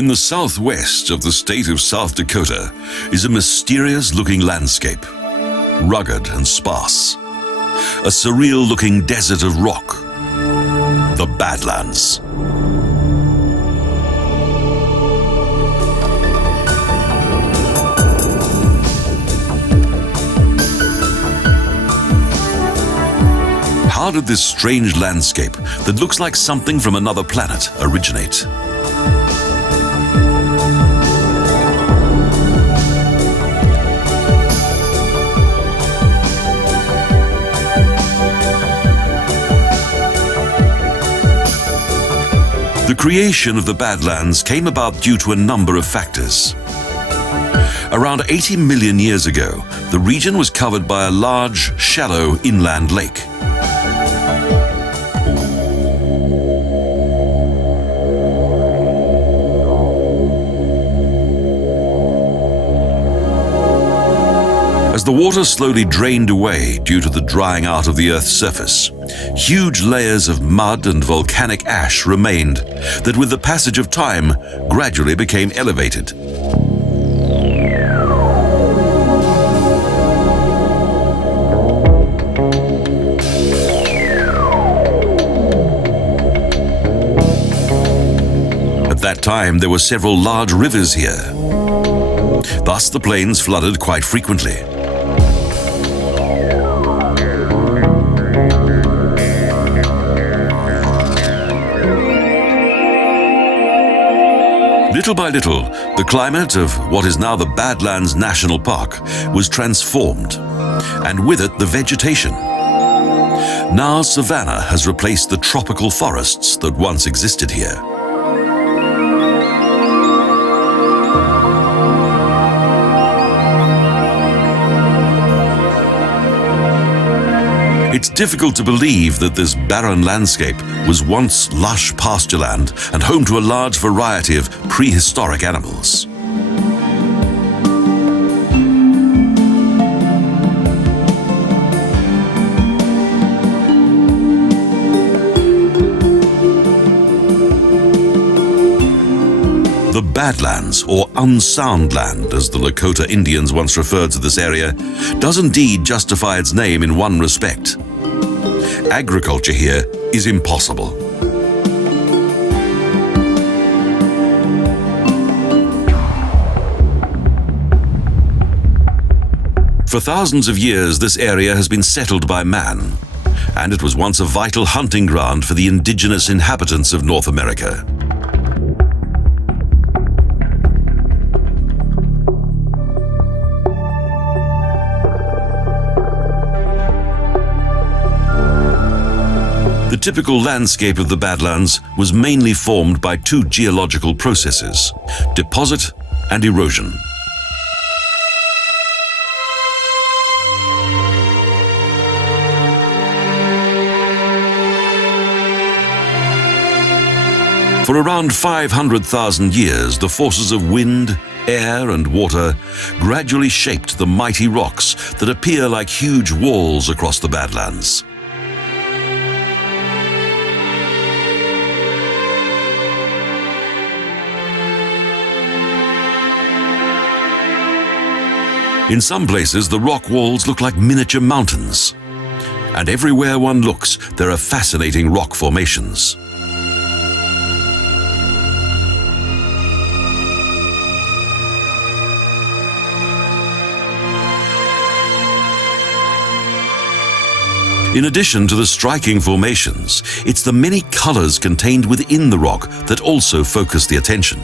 In the southwest of the state of South Dakota is a mysterious-looking landscape, rugged and sparse. A surreal-looking desert of rock, the Badlands. How did this strange landscape that looks like something from another planet originate? The creation of the Badlands came about due to a number of factors. Around 80 million years ago, the region was covered by a large, shallow inland lake. As the water slowly drained away due to the drying out of the Earth's surface, huge layers of mud and volcanic ash remained that with the passage of time gradually became elevated. At that time, there were several large rivers here. Thus, the plains flooded quite frequently. Little by little, the climate of what is now the Badlands National Park was transformed, and with it the vegetation. Now savanna has replaced the tropical forests that once existed here. It's difficult to believe that this barren landscape was once lush pastureland and home to a large variety of prehistoric animals. The Badlands, or unsound land, as the Lakota Indians once referred to this area, does indeed justify its name in one respect. Agriculture here is impossible. For thousands of years, this area has been settled by man, and it was once a vital hunting ground for the indigenous inhabitants of North America. The typical landscape of the Badlands was mainly formed by two geological processes, deposit and erosion. For around 500,000 years, the forces of wind, air and water gradually shaped the mighty rocks that appear like huge walls across the Badlands. In some places, the rock walls look like miniature mountains, and everywhere one looks, there are fascinating rock formations. In addition to the striking formations, it's the many colors contained within the rock that also focus the attention.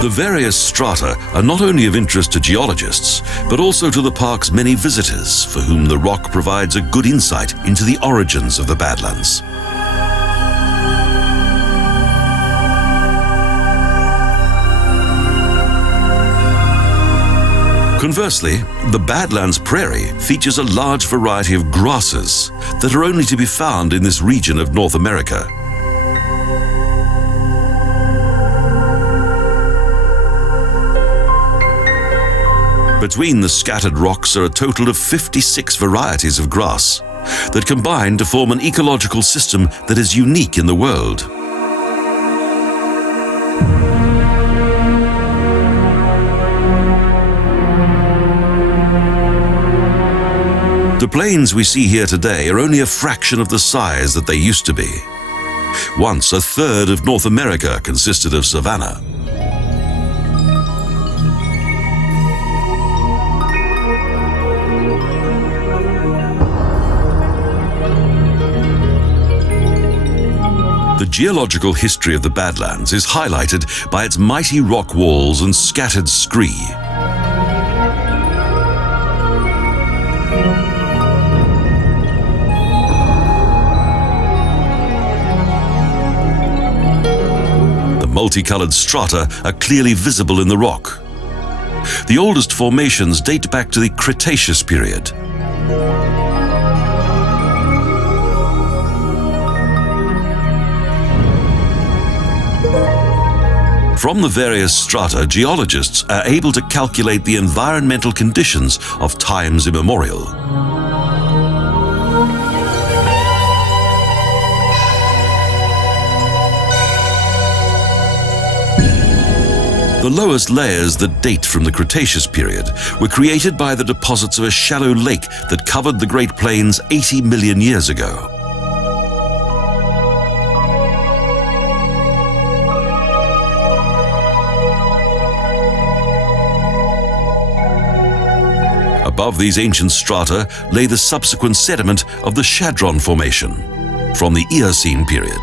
The various strata are not only of interest to geologists, but also to the park's many visitors, for whom the rock provides a good insight into the origins of the Badlands. Conversely, the Badlands Prairie features a large variety of grasses that are only to be found in this region of North America. Between the scattered rocks are a total of 56 varieties of grass that combine to form an ecological system that is unique in the world. The plains we see here today are only a fraction of the size that they used to be. Once a third of North America consisted of savanna. The geological history of the Badlands is highlighted by its mighty rock walls and scattered scree. The multicolored strata are clearly visible in the rock. The oldest formations date back to the Cretaceous period. From the various strata, geologists are able to calculate the environmental conditions of times immemorial. The lowest layers that date from the Cretaceous period were created by the deposits of a shallow lake that covered the Great Plains 80 million years ago. Above these ancient strata lay the subsequent sediment of the Chadron Formation from the Eocene period.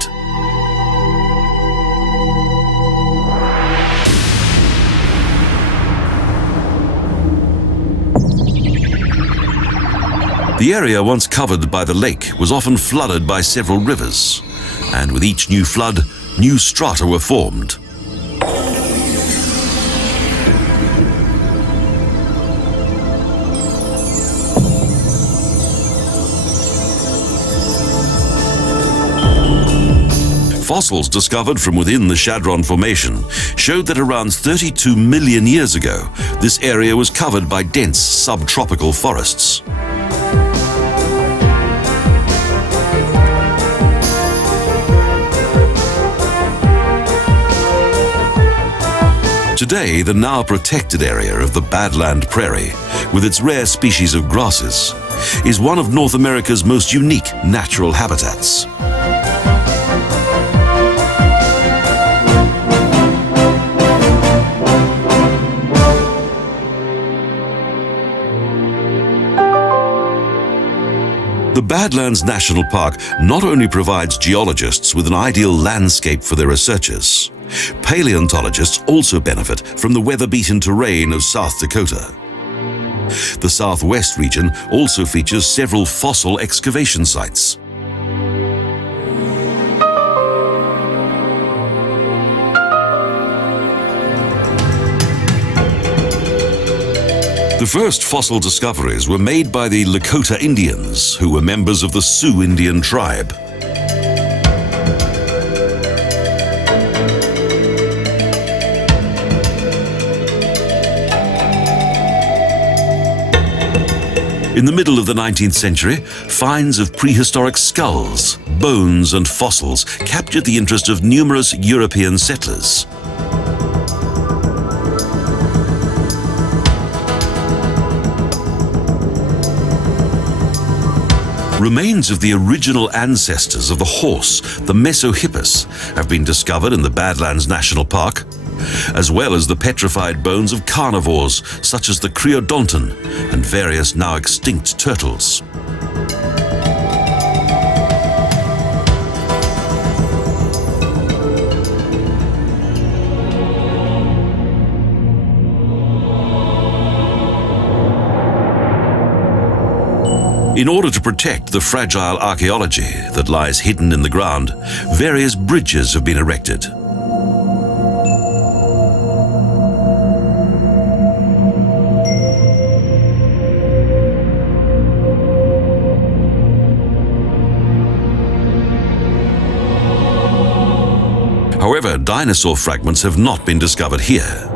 The area once covered by the lake was often flooded by several rivers, and with each new flood, new strata were formed. Fossils discovered from within the Chadron Formation showed that around 32 million years ago, this area was covered by dense subtropical forests. Today, the now protected area of the Badlands Prairie, with its rare species of grasses, is one of North America's most unique natural habitats. The Badlands National Park not only provides geologists with an ideal landscape for their researches, paleontologists also benefit from the weather-beaten terrain of South Dakota. The southwest region also features several fossil excavation sites. The first fossil discoveries were made by the Lakota Indians, who were members of the Sioux Indian tribe. In the middle of the 19th century, finds of prehistoric skulls, bones, and fossils captured the interest of numerous European settlers. Remains of the original ancestors of the horse, the Mesohippus, have been discovered in the Badlands National Park, as well as the petrified bones of carnivores such as the Creodonten and various now extinct turtles. In order to protect the fragile archaeology that lies hidden in the ground, various bridges have been erected. However, dinosaur fragments have not been discovered here.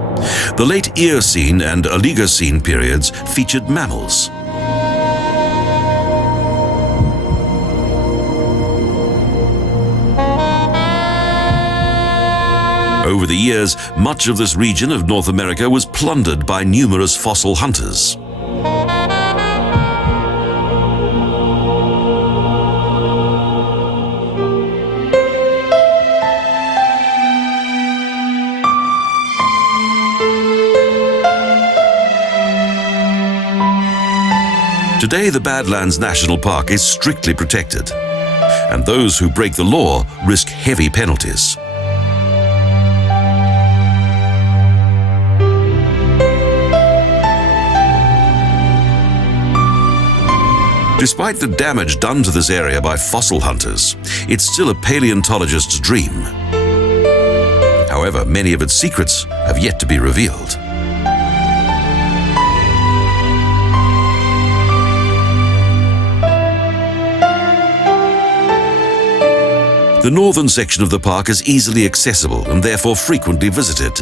The late Eocene and Oligocene periods featured mammals. Over the years, much of this region of North America was plundered by numerous fossil hunters. Today, the Badlands National Park is strictly protected, and those who break the law risk heavy penalties. Despite the damage done to this area by fossil hunters, it's still a paleontologist's dream. However, many of its secrets have yet to be revealed. The northern section of the park is easily accessible and therefore frequently visited.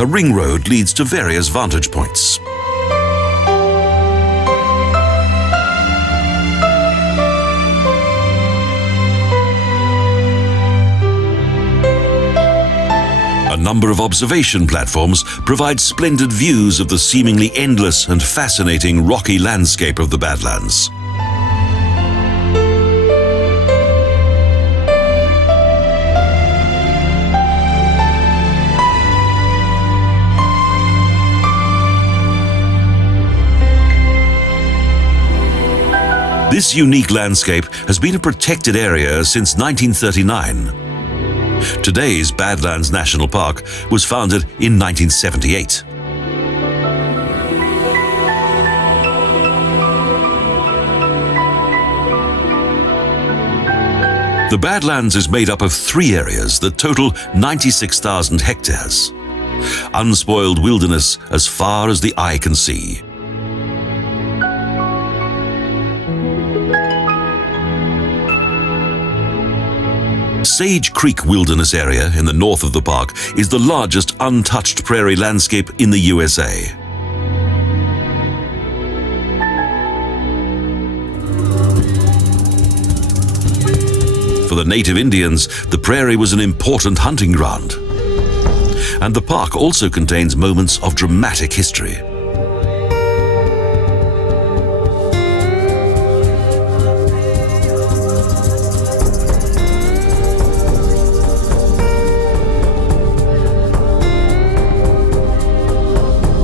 A ring road leads to various vantage points. A number of observation platforms provide splendid views of the seemingly endless and fascinating rocky landscape of the Badlands. This unique landscape has been a protected area since 1939. Today's Badlands National Park was founded in 1978. The Badlands is made up of 3 areas that total 96,000 hectares. Unspoiled wilderness as far as the eye can see. Sage Creek Wilderness Area in the north of the park is the largest untouched prairie landscape in the USA. For the native Indians, the prairie was an important hunting ground. And the park also contains moments of dramatic history.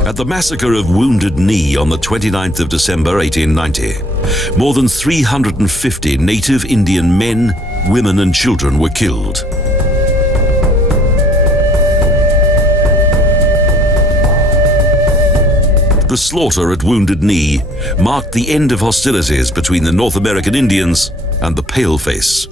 At the massacre of Wounded Knee on the 29th of December 1890, more than 350 native Indian men, women and children were killed. The slaughter at Wounded Knee marked the end of hostilities between the North American Indians and the Paleface.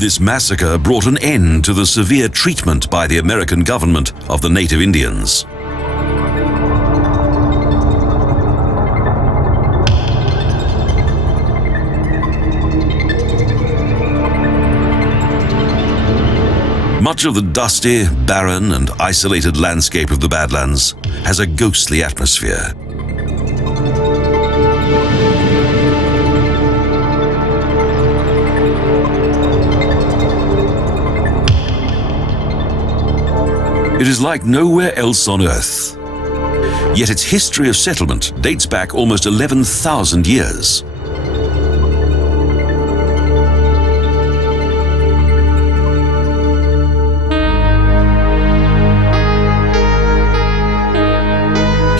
This massacre brought an end to the severe treatment by the American government of the native Indians. Much of the dusty, barren and isolated landscape of the Badlands has a ghostly atmosphere. It is like nowhere else on Earth. Yet its history of settlement dates back almost 11,000 years.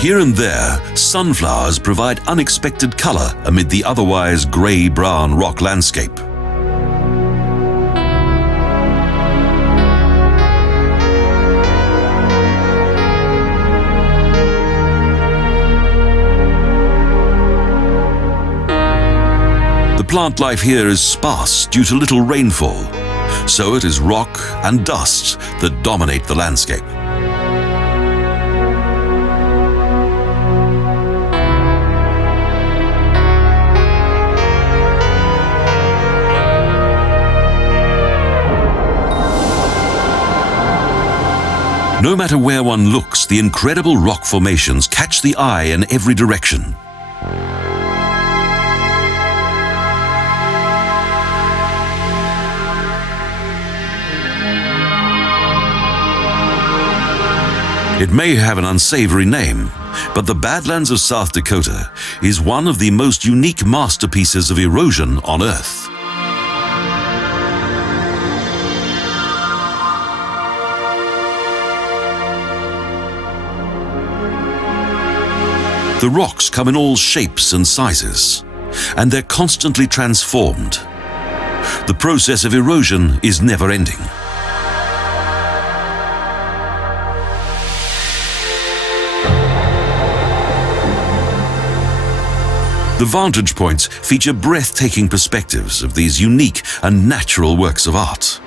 Here and there, sunflowers provide unexpected color amid the otherwise gray-brown rock landscape. The plant life here is sparse due to little rainfall, so it is rock and dust that dominate the landscape. No matter where one looks, the incredible rock formations catch the eye in every direction. It may have an unsavory name, but the Badlands of South Dakota is one of the most unique masterpieces of erosion on Earth. The rocks come in all shapes and sizes, and they're constantly transformed. The process of erosion is never-ending. The vantage points feature breathtaking perspectives of these unique and natural works of art.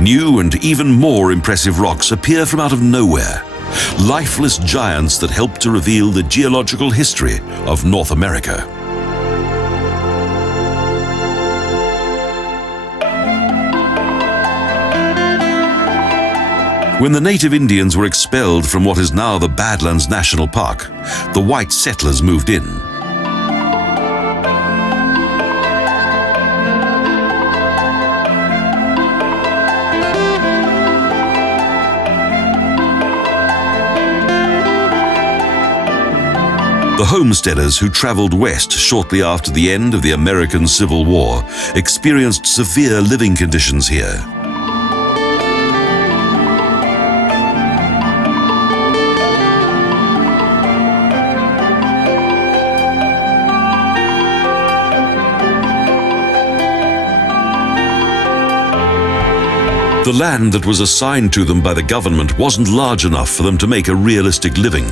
New and even more impressive rocks appear from out of nowhere, lifeless giants that help to reveal the geological history of North America. When the native Indians were expelled from what is now the Badlands National Park, the white settlers moved in. The Homesteaders, who traveled west shortly after the end of the American Civil War, experienced severe living conditions here. The land that was assigned to them by the government wasn't large enough for them to make a realistic living.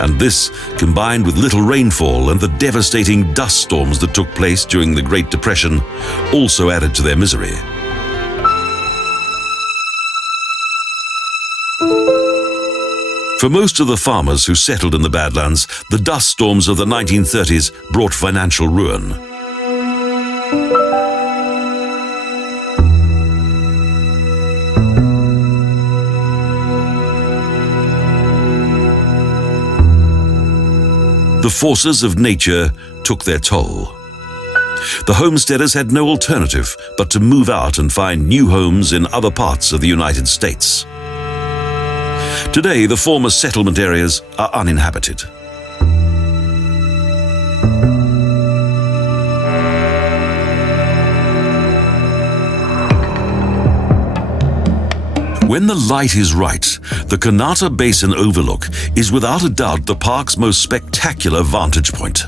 And this, combined with little rainfall and the devastating dust storms that took place during the Great Depression, also added to their misery. For most of the farmers who settled in the Badlands, the dust storms of the 1930s brought financial ruin. The forces of nature took their toll. The homesteaders had no alternative but to move out and find new homes in other parts of the United States. Today, the former settlement areas are uninhabited. When the light is right, the Kanata Basin Overlook is without a doubt the park's most spectacular vantage point.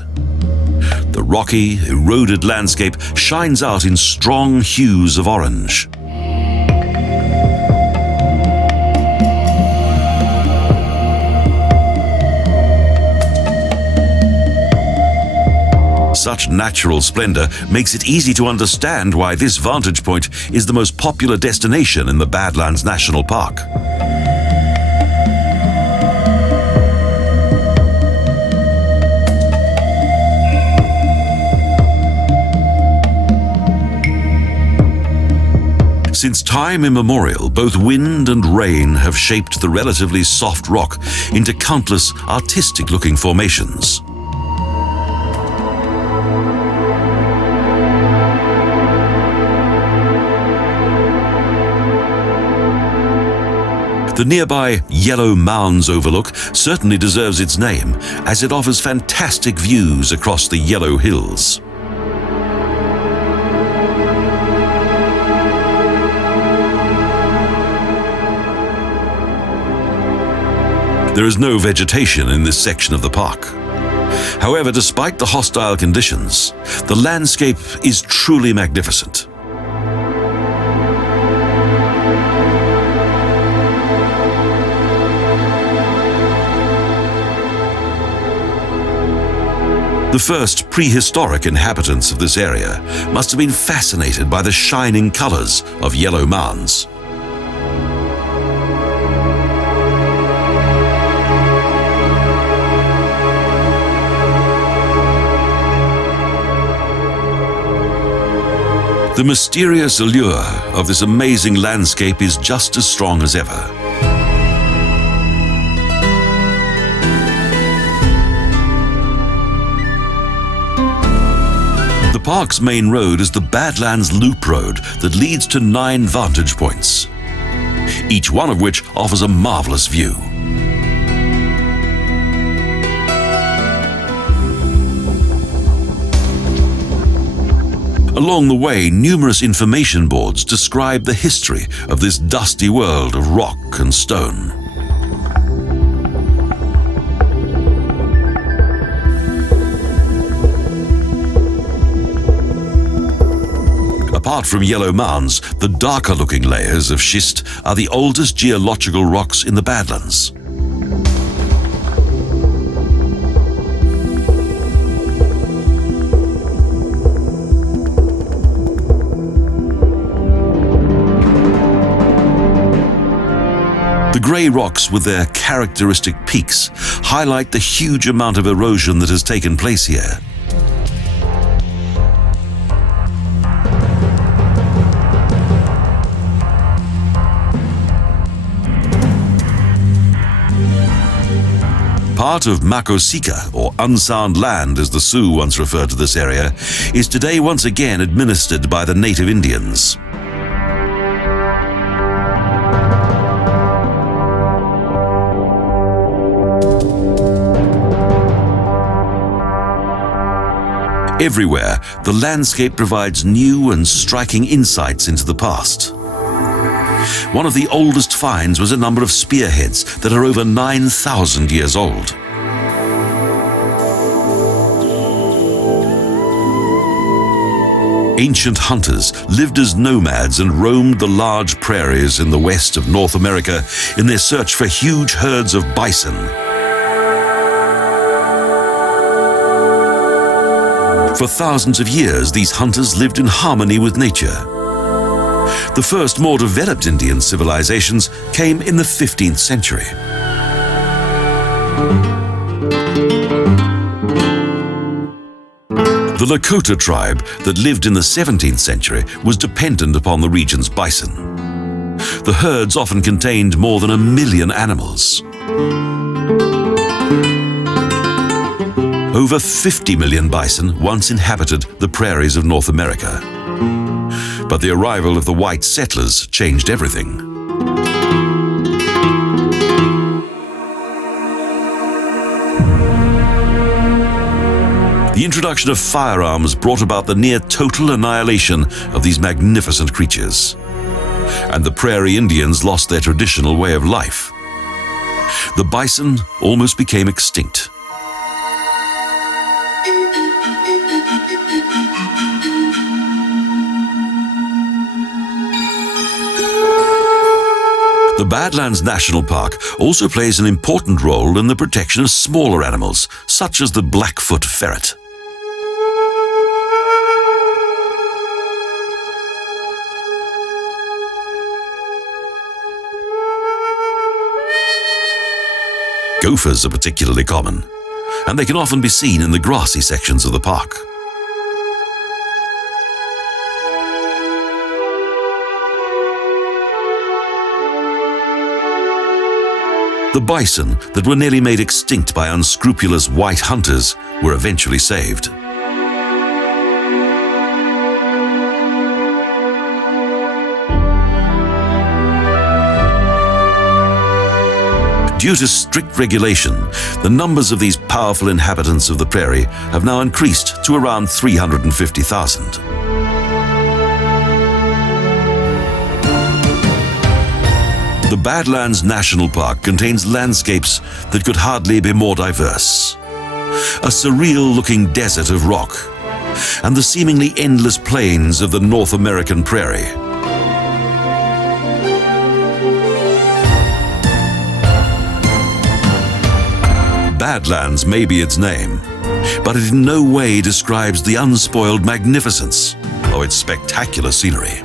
The rocky, eroded landscape shines out in strong hues of orange. Such natural splendor makes it easy to understand why this vantage point is the most popular destination in the Badlands National Park. Since time immemorial, both wind and rain have shaped the relatively soft rock into countless artistic-looking formations. The nearby Yellow Mounds Overlook certainly deserves its name, as it offers fantastic views across the Yellow Hills. There is no vegetation in this section of the park. However, despite the hostile conditions, the landscape is truly magnificent. The first prehistoric inhabitants of this area must have been fascinated by the shining colors of yellow mounds. The mysterious allure of this amazing landscape is just as strong as ever. The park's main road is the Badlands Loop Road that leads to 9 vantage points, each one of which offers a marvelous view. Along the way, numerous information boards describe the history of this dusty world of rock and stone. Apart from yellow mounds, the darker-looking layers of schist are the oldest geological rocks in the Badlands. The grey rocks with their characteristic peaks highlight the huge amount of erosion that has taken place here. Part of Makosika, or unsound land as the Sioux once referred to this area, is today once again administered by the native Indians. Everywhere, the landscape provides new and striking insights into the past. One of the oldest finds was a number of spearheads that are over 9,000 years old. Ancient hunters lived as nomads and roamed the large prairies in the west of North America in their search for huge herds of bison. For thousands of years, these hunters lived in harmony with nature. The first more developed Indian civilizations came in the 15th century. The Lakota tribe that lived in the 17th century was dependent upon the region's bison. The herds often contained more than 1 million animals. Over 50 million bison once inhabited the prairies of North America. But the arrival of the white settlers changed everything. The introduction of firearms brought about the near total annihilation of these magnificent creatures. And the prairie Indians lost their traditional way of life. The bison almost became extinct. The Badlands National Park also plays an important role in the protection of smaller animals, such as the Blackfoot ferret. Gophers are particularly common, and they can often be seen in the grassy sections of the park. The bison that were nearly made extinct by unscrupulous white hunters were eventually saved. Due to strict regulation, the numbers of these powerful inhabitants of the prairie have now increased to around 350,000. The Badlands National Park contains landscapes that could hardly be more diverse. A surreal-looking desert of rock, and the seemingly endless plains of the North American prairie. Badlands may be its name, but it in no way describes the unspoiled magnificence of its spectacular scenery.